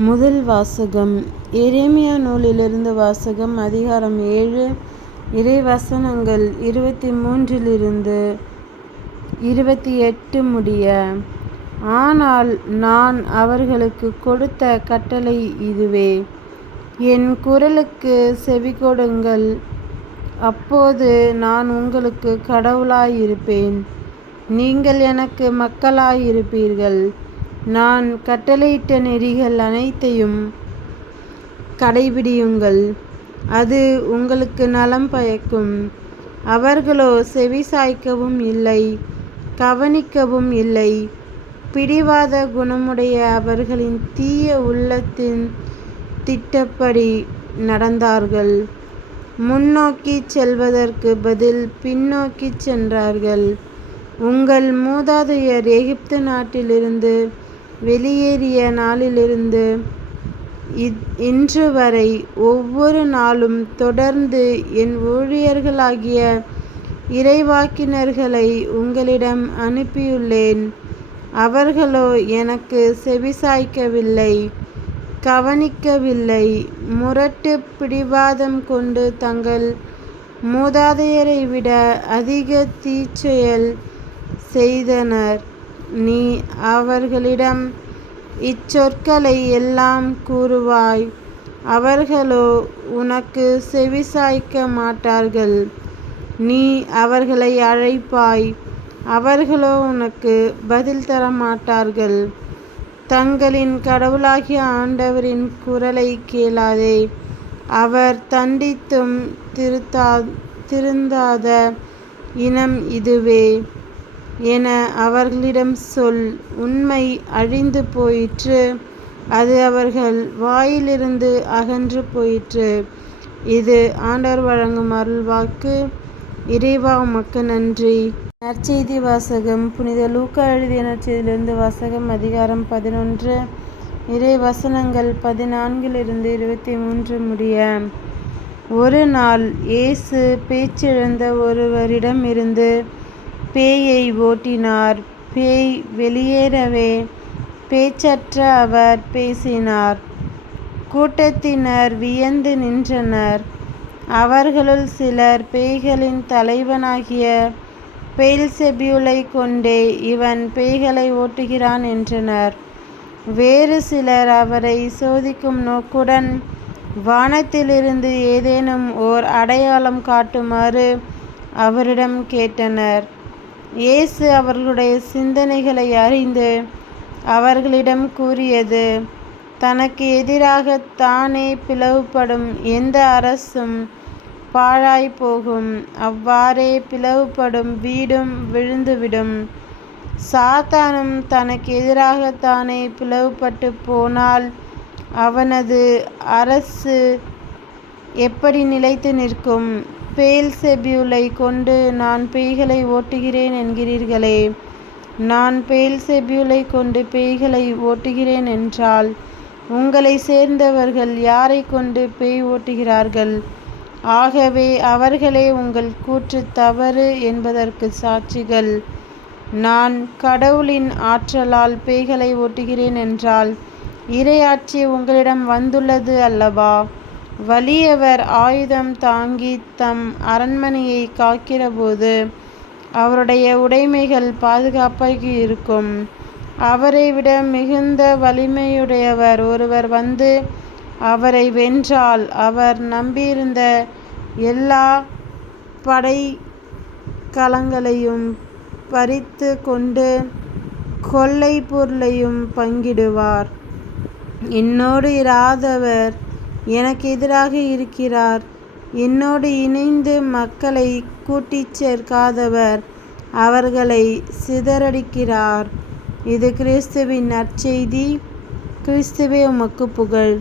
முதல் வாசகம் எரேமியா நூலிலிருந்து வாசகம். அதிகாரம் 7, இறைவசனங்கள் 23 28 முடிய. ஆனால் நான் அவர்களுக்கு கொடுத்த கட்டளை இதுவே: என் குரலுக்கு செவிகொடுங்கள், அப்போது நான் உங்களுக்கு கடவுளாயிருப்பேன், நீங்கள் எனக்கு மக்களாயிருப்பீர்கள். நான் கட்டளையிட்ட நெறிகள் அனைத்தையும் கடைபிடியுங்கள், அது உங்களுக்கு நலம் பயக்கும். அவர்களோ செவிசாய்க்கவும் இல்லை, கவனிக்கவும் இல்லை. பிடிவாத குணமுடைய அவர்களின் தீய உள்ளத்தின் திட்டப்படி நடந்தார்கள். முன்னோக்கிச் செல்வதற்கு பதில் பின்னோக்கிச் சென்றார்கள். உங்கள் மூதாதையர் எகிப்து நாட்டிலிருந்து வெளியேறிய நாளிலிருந்து இன்று வரை ஒவ்வொரு நாளும் தொடர்ந்து என் ஊழியர்களாகிய இறைவாக்கினர்களை உங்களிடம் அனுப்பியுள்ளேன். அவர்களோ எனக்கு செவிசாய்க்கவில்லை, கவனிக்கவில்லை. முரட்டு பிடிவாதம் கொண்டு தங்கள் மூதாதையரை விட அதிக தீச்செயல் செய்தனர். நீ அவர்களிடம் இச்சொற்களை எல்லாம் கூறுவாய், அவர்களோ உனக்கு செவிசாய்க்க மாட்டார்கள். நீ அவர்களை அழைப்பாய், அவர்களோ உனக்கு பதில் தர மாட்டார்கள். தங்களின் கடவுளாகிய ஆண்டவரின் குரலை கேளாதே, அவர் தண்டித்தும் திருந்தாத இனம் இதுவே என அவர்களிடம் சொல். உண்மை அழிந்து போயிற்று, அது அவர்கள் வாயிலிருந்து அகன்று போயிற்று. இது ஆண்டவர் வழங்கும் அருள்வாக்கு. இறைவா, உமக்கு நன்றி. நற்செய்தி வாசகம். புனித லூக்கா எழுதிய நற்செய்தியிலிருந்து வாசகம். அதிகாரம் 11, இறை வசனங்கள் 14 23 முடிய. ஒரு நாள் இயேசு பேச்சிழந்த ஒருவரிடம் இருந்து பேயை ஓட்டினார். பேய் வெளியேறவே பேச்சற்ற அவர் பேசினார். கூட்டத்தினர் வியந்து நின்றனர். அவர்களுள் சிலர் பேய்களின் தலைவனாகிய பெயல்செபூலை கொண்டே இவன் பேய்களை ஓட்டுகிறான் என்றனர். வேறு சிலர் அவரை சோதிக்கும் நோக்குடன் வானத்திலிருந்து ஏதேனும் ஓர் அடையாளம் காட்டுமாறு அவரிடம் கேட்டனர். இயேசு அவர்களுடைய சிந்தனைகளை அறிந்து அவர்களிடம் கூறியது: தனக்கு எதிராக தானே பிளவுபடும் எந்த அரசும் பாழாய் போகும். அவ்வாறே பிளவுபடும் வீடும் விழுந்துவிடும். சாத்தானும் தனக்கு எதிராக தானே பிளவுபட்டு போனால் அவனது அரசு எப்படி நிலைத்து நிற்கும்? பெயல்செபூலை கொண்டு நான் பேய்களை ஓட்டுகிறேன் என்கிறீர்களே. நான் பெயல்செபூலை கொண்டு பேய்களை ஓட்டுகிறேன் என்றால் உங்களை சேர்ந்தவர்கள் யாரை கொண்டு பேய் ஓட்டுகிறார்கள்? ஆகவே அவர்களே உங்கள் கூற்று தவறு என்பதற்கு சாட்சிகள். நான் கடவுளின் ஆற்றலால் பேய்களை ஓட்டுகிறேன் என்றால் இறையாட்சி உங்களிடம் வந்துள்ளது அல்லவா? வலியவர் ஆயுதம் தாங்கி தம் அரண்மனையை காக்கிறபோது அவருடைய உடைமைகள் பாதுகாப்பாக இருக்கும். அவரை விட மிகுந்த வலிமையுடையவர் ஒருவர் வந்து அவரை வென்றால் அவர் நம்பியிருந்த எல்லா படைக்கலங்களையும் பறித்து கொண்டு கொள்ளை பொருளையும் பங்கிடுவார். என்னோடு இராதவர் எனக்கு எதிராக இருக்கிறார். என்னோடு இணைந்து மக்களை கூட்டிச் சேர்க்காதவர் அவர்களை சிதறடிக்கிறார். இது கிறிஸ்துவின் நற்செய்தி. கிறிஸ்துவே, உமக்கு புகழ்.